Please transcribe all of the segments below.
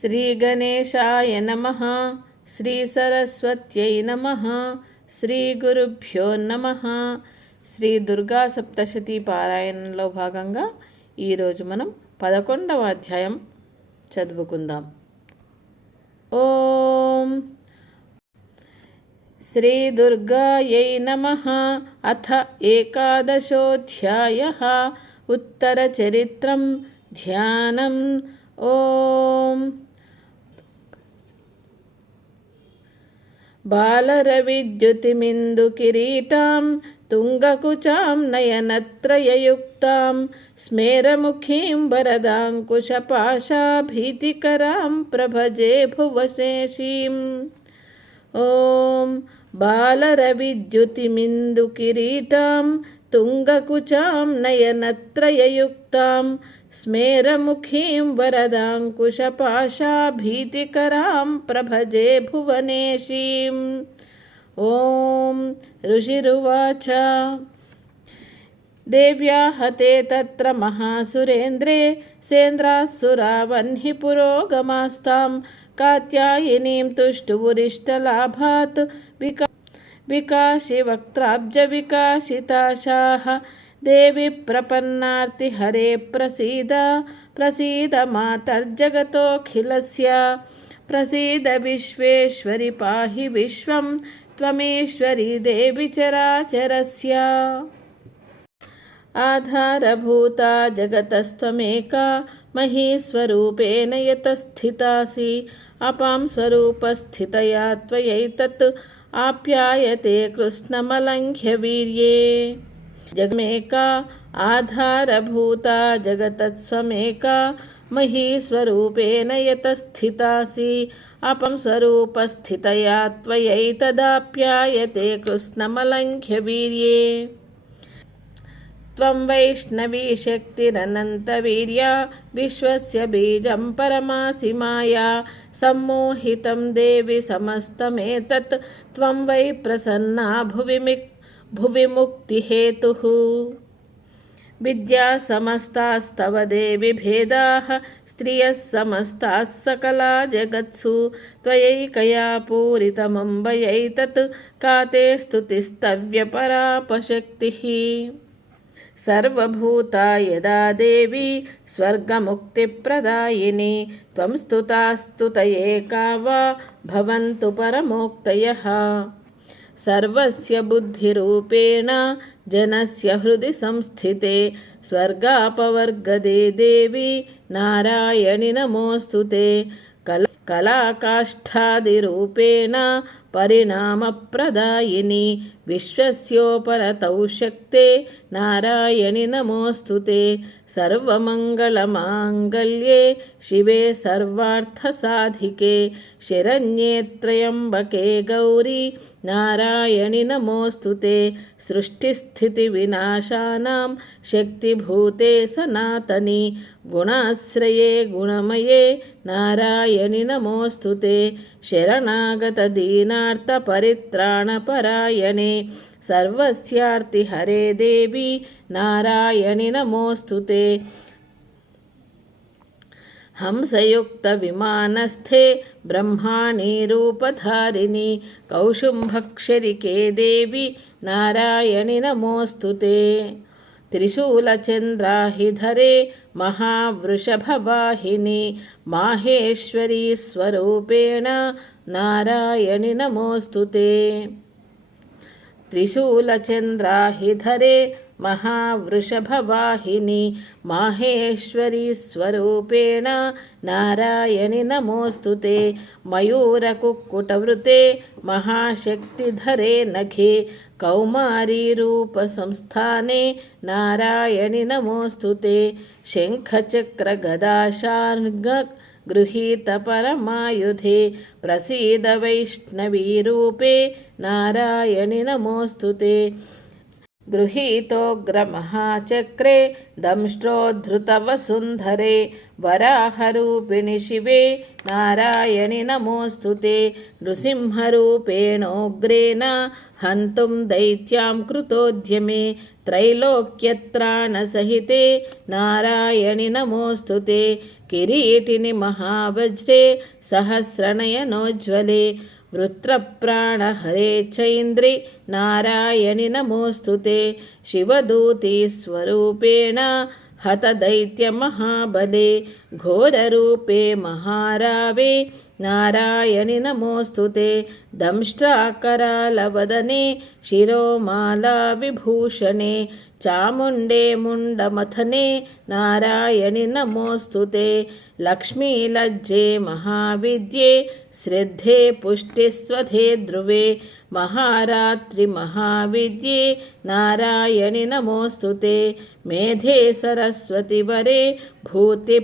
శ్రీగణేశాయ నమ. శ్రీసరస్వత్యై నమ. శ్రీగురుభ్యో నమ. శ్రీ దుర్గా సప్తశతి పారాయణంలో భాగంగా ఈరోజు మనం పదకొండవ అధ్యాయం చదువుకుందాం. ఓం శ్రీ దుర్గాయై నమ. అథ ఏకాదశోऽధ్యాయ ఉత్తరచరిత్రం ధ్యానం ఓం. బాలరవిద్యుతిమిందు కిరీటాం తుంగకుచాం నయనత్రయయుక్తాం స్మేరముఖీం వరదాంకుశపాశాభీతికరాం ప్రభజే భువశేషీం. ఓం. బాలరవిద్యుతిమిందు కిరీటాం తుంగకుచాం నయనత్రయయుక్తాం स्मेरमुखीं वरदाङ्कुशपाशाभीतिकरां प्रभजे भुवनेशीम् ॐ ऋषिरुवाच देव्या हते तत्र महासुरेन्द्रे सेन्द्रासुरावह्नि पुरोगमास्तां कात्यायिनीं तुष्टुवुरिष्टलाभात् विका विकाशिवक्त्राब्जविकाशिताशाः ದೇವಿ ಪ್ರಪನ್ನಾರ್ತಿ ಹರೇ ಪ್ರಸೀದ प्रसीद ಮಾತರ್ಜಗತೋಖಿಲಸ್ಯ ಪ್ರಸೀದ ವಿಶ್ವೇಶ್ವರಿ ಪಾಹಿ ವಿಶ್ವಂ त्वमेश्वरि देवि चराचरस्य। आधारभूता जगतस्त्वमेका, महीस्वरूपेण यतस्थितासि, अपां स्वरूपस्थितया त्वयैतत् आप्यायते कृष्णमलङ्घ्यवीर्ये। जगमेका, आधारभूता जगतत्स्वमेका महीस्वरूपेण यतस्थितासि अपं स्वरूपस्थितया त्वयैतदाप्यायते कृष्णमलङ्घ्य वीर्ये त्वं वैष्णवी शक्तिरनन्तवीर्या, विश्वस्य बीजं परमासि माया, सम्मोहितं देवि समस्तमेतत्, त्वं वै प्रसन्ना भुवि భువి ముక్తిహేతు విద్యా సమస్తాస్తవ దేవి భేదా స్త్రియ సమస్తాసకలా జగత్సు త్వయైకయా పూరితమంబయైతత్ కాతే స్తుతిస్తవ్యపరాపశక్తి సర్వభూత యదా దేవి స్వర్గముక్తిప్రదాయిని త్వం స్తుతాస్తుతయే కావా భవంతు పరమోక్తయ सर्वस्य बुद्धिरूपेण जनस्य हृदि संस्थिते स्वर्गापवर्गदे देवी नारायणि नमोऽस्तु ते कल कलाकाष्ठादिरूपेण परिणामप्रदायिनि विश्वस्योपरतौ शक्ते नारायणि नमोऽस्तु ते सर्वमङ्गलमाङ्गल्ये शिवे सर्वार्थसाधिके शिरण्ये त्र्यम्बके गौरी नारायणि नमोऽस्तु ते सृष्टिस्थितिविनाशानां शक्तिभूते सनातनि गुणाश्रये गुणमये नारायणि नमोऽस्तु ते शरणागतदीनार्थपरित्राणपरायणे सर्वस्यार्तिहरे देवी नारायणि नमोऽस्तु ते हंसयुक्तविमानस्थे ब्रह्माणि रूपधारिणि कौशुम्भक्षरिके देवि नारायणि नमोऽस्तु ते त्रिशूलचन्द्राहिधरे महावृषभवाहिनि माहेश्वरी स्वरूपेण नारायणि नमोऽस्तु ते त्रिशूलचन्द्राहिधरे महावृषभवाहिनि माहेश्वरी स्वरूपेण नारायणि नमोऽस्तु ते मयूरकुक्कुटवृते महाशक्तिधरे नखे कौमारीरूपसंस्थाने नारायणि नमोऽस्तु ते शङ्खचक्रगदाशार्ग गृहीतपरमायुधे प्रसीद वैष्णवीरूपे नारायणि नमोऽस्तु ते गृहीतोऽग्रमहाचक्रे दंष्ट्रोद्धृतवसुन्धरे वराहरूपिणि शिवे नारायणि नमोऽस्तु ते नृसिंहरूपेणोग्रेण हन्तुं दैत्यां कृतोद्यमे त्रैलोक्यत्राणसहिते नारायणि नमोऽस्तु ते किरीटिनि महावज्रे सहस्रनयनोज्ज्वले వృత్రప్రాణ హరే చైంద్రి నారాయణి నమోస్తు శివదూతి స్వరూపేణ హతదైత్యమహాబలే ఘోరరూపే మహారావే. నారాయణి నమోస్తుతే దంష్ట్రాకరాలవదనే శిరోమాలా విభూషణే చాముండే ముండమథనే నారాయణి నమోస్తుతే లక్ష్మీలజ్జే మహావిద్యే శ్రద్ధే పుష్టిస్వధే ధ్రువే మహారాత్రి మహావిద్యే నారాయణి నమోస్తుతే మేధే సరస్వతి వరే భూతి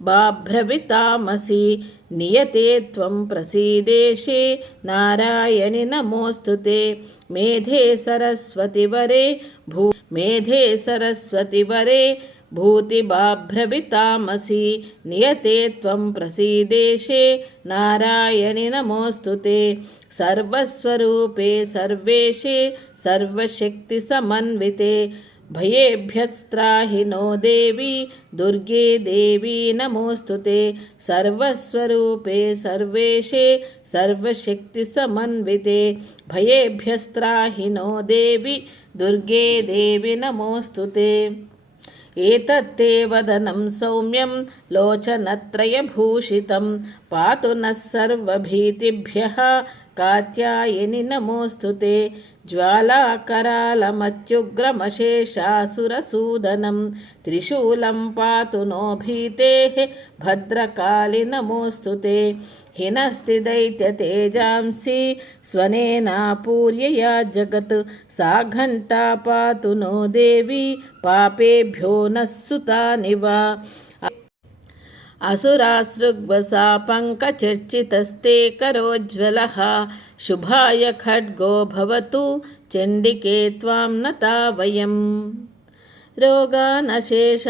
బాభ్రవితామసి నియతే త్వం ప్రసీదేశే నారాయణి నమోస్తుతే మేధే సరస్వతివరే భూ మేధే సరస్వతివరే భూతిబాభ్రవితామసి నియతే త్వం ప్రసీదేశే నారాయణి నమోస్తు సర్వస్వరూపే సర్వేషే సర్వశక్తి సమన్వితే भयेभ्यस्त्राहि नो देवी, दुर्गे देवी नमोस्तुते सर्वस्वरूपे, सर्वेशे, सर्वशक्तिसमन्विते। भयेभ्यस्त्राहि नो देवी, दुर्गे देवी, नमोऽस्तु ते। ఏతత్తే వదనం సౌమ్యం లోచనత్రయభూషితం పాతు నర్వీతిభ్య కాత్యాయని నమోస్తు తే జ్వాలాకరాళమత్యుగ్రమశేషాసురసూదనం త్రిశూలం పాతు నో భీతే భద్రకాళి నమోస్తు हिनस्ति दैत्यतेजांसि स्वनेनापूर्यया जगत् सा घण्टा पातु नो देवी पापेभ्यो नः सुतानि वा असुरासृग्वसा पङ्कचर्चितस्ते करोज्ज्वलः शुभाय खड्गो भवतु चण्डिके त्वां नता वयम् रोगानशेषानपहंसि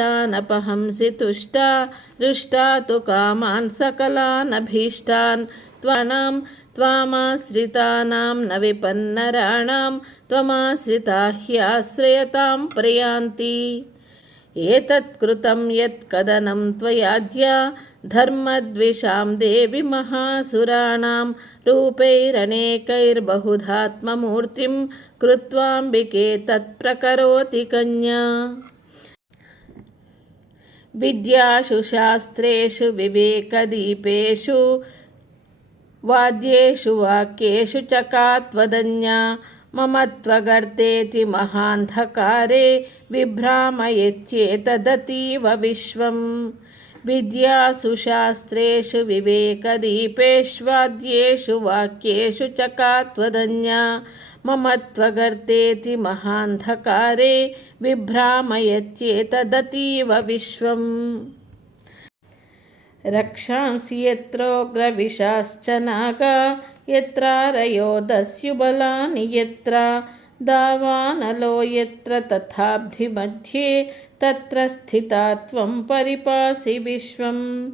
तुष्टा रुष्टा तु कामान् सकलानभीष्टान् त्वाणां त्वामाश्रितानां न विपन्नराणां त्वमाश्रिता ह्याश्रयतां प्रयान्ति एतत्कृतं यत्कदनं त्वयाद्या धर्मद्विषां देवि महासुराणां रूपैरनेकैर्बहुधात्ममूर्तिं कृत्वाम्बिके तत्प्रकरोति कन्या। विद्यासु शास्त्रेषु विवेकदीपेषु वाद्येषु वाक्येषु च का त्वदन्या मम त्वगर्तेति महान्धकारे बिभ्रामयत्येतदतीव विश्वम् विद्यासु शास्त्रेषु विवेकदीपेष्वाद्येषु वाक्येषु च का त्वदन्या मम त्वगर्तेति महान्धकारे बिभ्रामयत्येतदतीव विश्वम् रक्षांसि यत्रोग्रविशाश्च नागा यत्रारयो दस्युबलानि यत्र దావానలో ఎత్ర తథాబ్ధి మధ్యే తత్ర స్థితా త్వం పరిపాసి విశ్వం.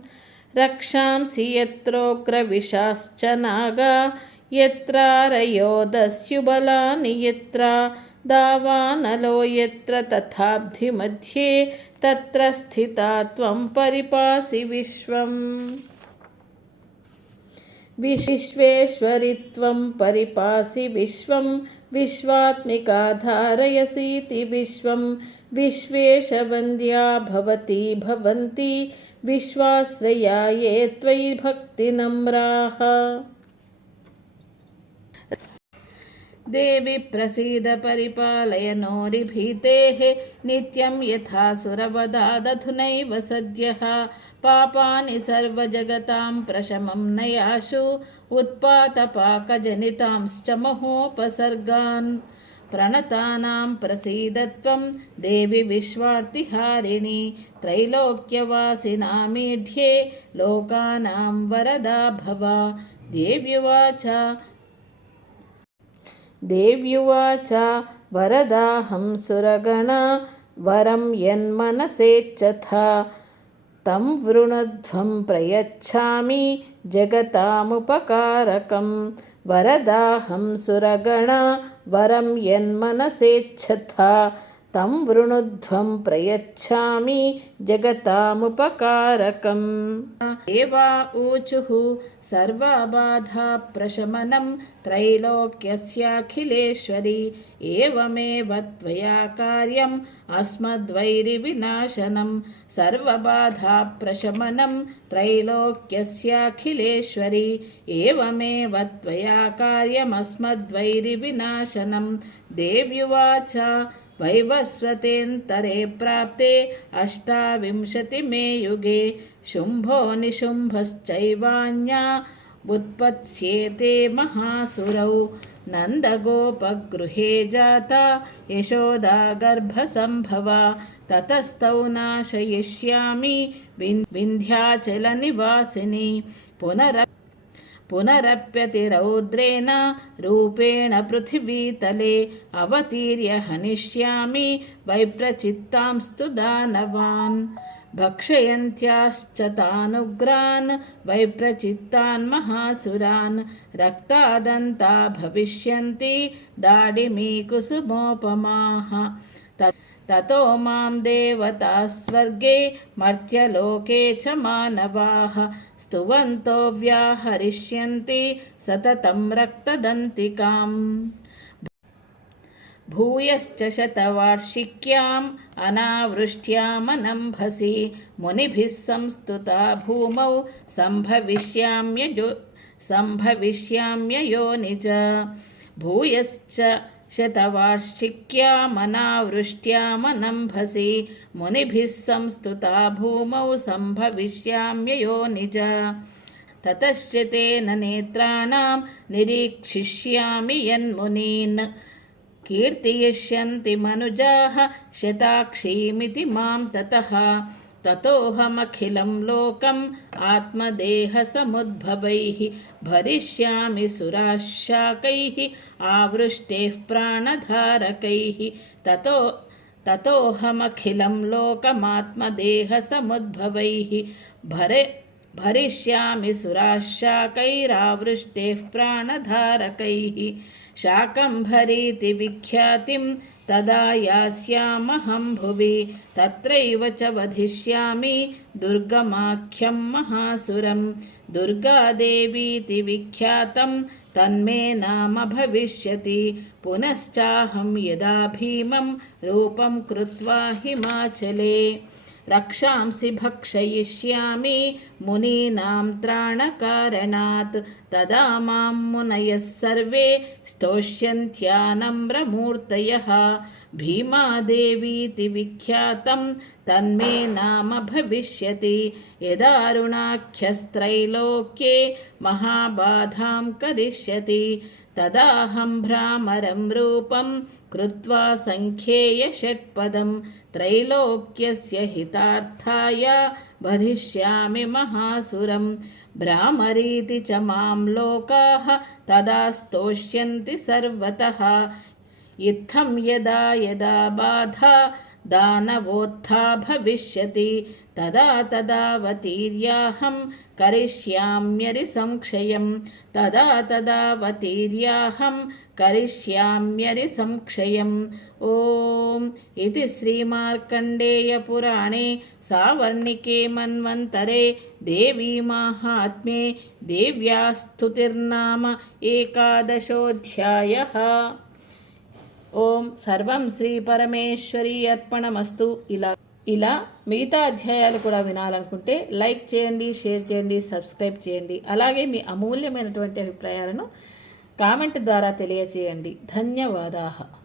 రక్షాంసి యత్రోగ్రవిషాశ్చ నాగా యత్రారయోదస్యుబలాని యత్ర. దావానలో యత్ర తథాబ్ధి మధ్యే తత్ర స్థితా పరిపాసి విశ్వం. विश्वेश्वरि त्वं परिपासि विश्वं विश्वात्मिका धारयसीति विश्वं विश्वेशवन्द्या भवती भवन्ति विश्वाश्रया ये त्वयि भक्तिनम्राः। देवि प्रसीद परिपालय नोरिभीतेः नित्यं यथासुरवदादधुनैव सद्यः पापानि सर्वजगतां प्रशमं नयाशु उत्पातपाकजनितांश्च महोपसर्गान् प्रणतानां प्रसीदत्वं देवि विश्वार्तिहारिणि त्रैलोक्यवासिनामीढ्ये लोकानां वरदा भव देव्युवाच देव्युवाच वरदाहं सुरगणा वरं यन्मनसेच्छथा तं वृणध्वं प्रयच्छामि जगतामुपकारकं वरदाहं सुरगणा वरं यन्मनसेच्छथा తం వృణుధ్వం ప్రయచ్చామి జగతాముపకారకం ఏవా ఊచు సర్వబాధా ప్రశమనం త్రైలోక్యస్యాఖిలేశ్వరి ఏవమేవ త్వయా కార్యం అస్మద్వైరివినాశనం సర్వబాధా ప్రశమనం త్రైలోక్యస్యాఖిలేశ్వరి ఏవమేవ త్వయా కార్యమస్మద్వైరివినాశనం దేవ్యువాచ वैवस्वतेन्तरे प्राप्ते अष्टाविंशतिमे युगे शुम्भो निशुम्भश्चैवान्या उत्पत्स्येते महासुरौ नन्दगोपगृहे जाता यशोदा गर्भसम्भवा ततस्तौ नाशयिष्यामि विन्ध्याचलनिवासिनि पुनर पुनरप्यतिरौद्रेण रूपेण पृथिवीतले अवतीर्य हनिष्यामि वैप्रचित्तांस्तु दानवान् भक्षयन्त्याश्च तानुग्रान् वैप्रचित्तान् महासुरान् रक्तादन्ता भविष्यन्ति दाडिमीकुसुमोपमाः తతో మాం దేవతా స్వర్గే మర్త్యలోకే చ మానవాః. స్తువంతో వ్యాహరిష్యంతి సతతం రక్తదంతికాం. భూయశ్చ శతవార్షిక్యాం అనావృష్ట్యామనంభసి మునిభిः సంస్థుతా భూమౌ సంభవిష్యామ్యజో సంభవిష్యామ్యయోనిజ. భూయశ్చ सम्भविष्याम्ययोनिज भूयश्च शतवार्षिक्यामनावृष्ट्यामनम्भसि मुनिभिः संस्तुता भूमौ सम्भविष्याम्ययो निज ततश्च तेन नेत्राणां निरीक्षिष्यामि यन्मुनीन् कीर्तयिष्यन्ति मनुजाः शताक्षीमिति मां ततः తతోహమఖిలం లోకం ఆత్మదేహసముద్భవై భరిష్యామి సురాశాకై ఆవృష్టే ప్రాణధారకై తతో తతోహమఖిలం లోకమాత్మదేహసముద్భవై భరే భరిష్యామి సురాశాకైరావృష్టే ప్రాణధారకై शाकम्भरीति विख्यातिं तदा यास्यामहं भुवि। तत्रैव च वधिष्यामि दुर्गमाख्यं महासुरं। दुर्गादेवीति विख्यातं तन्मे नाम भविष्यति। पुनश्चाहं यदा भीमं रूपं कृत्वा हिमाचले रक्षांसि भक्षयिष्यामि मुनीनां त्राणकारणात्। तदा मां मुनयः सर्वे स्तोष्यन्त्यानम्रमूर्तयः। भीमादेवीति विख्यातं तन्मे नाम भविष्यति। यदारुणाख्यस्त्रैलोक्ये महाबाधां करिष्यति। तदाहं भ्रामरं रूपं कृत्वा सङ्ख्येय षट्पदं त्रैलोक्यस्य हितार्थाय वधिष्यामि महासुरं। भ्रामरीति च मां लोकाः तदा स्तोष्यन्ति सर्वतः। इत्थं यदा यदा बाधा दानवोत्था भविष्यति तदा तदावतीर्याहं करिष्याम्यरिसंक्षयं तदा तदावतीर्याहं करिष्याम्यरिसंक्षयम् ॐ इति श्रीमार्कण्डेयपुराणे सावर्णिके मन्वन्तरे देवीमाहात्म्ये देव्या स्तुतिर्नाम एकादशोऽध्यायः ఓం సర్వం శ్రీ పరమేశ్వరి అర్పణమస్తు ఇలా ఇలా మిగతా అధ్యాయాలు కూడా వినాలనుకుంటే లైక్ చేయండి షేర్ చేయండి సబ్స్క్రైబ్ చేయండి అలాగే మీ అమూల్యమైనటువంటి అభిప్రాయాలను కామెంట్ ద్వారా తెలియచేయండి ధన్యవాదాలు.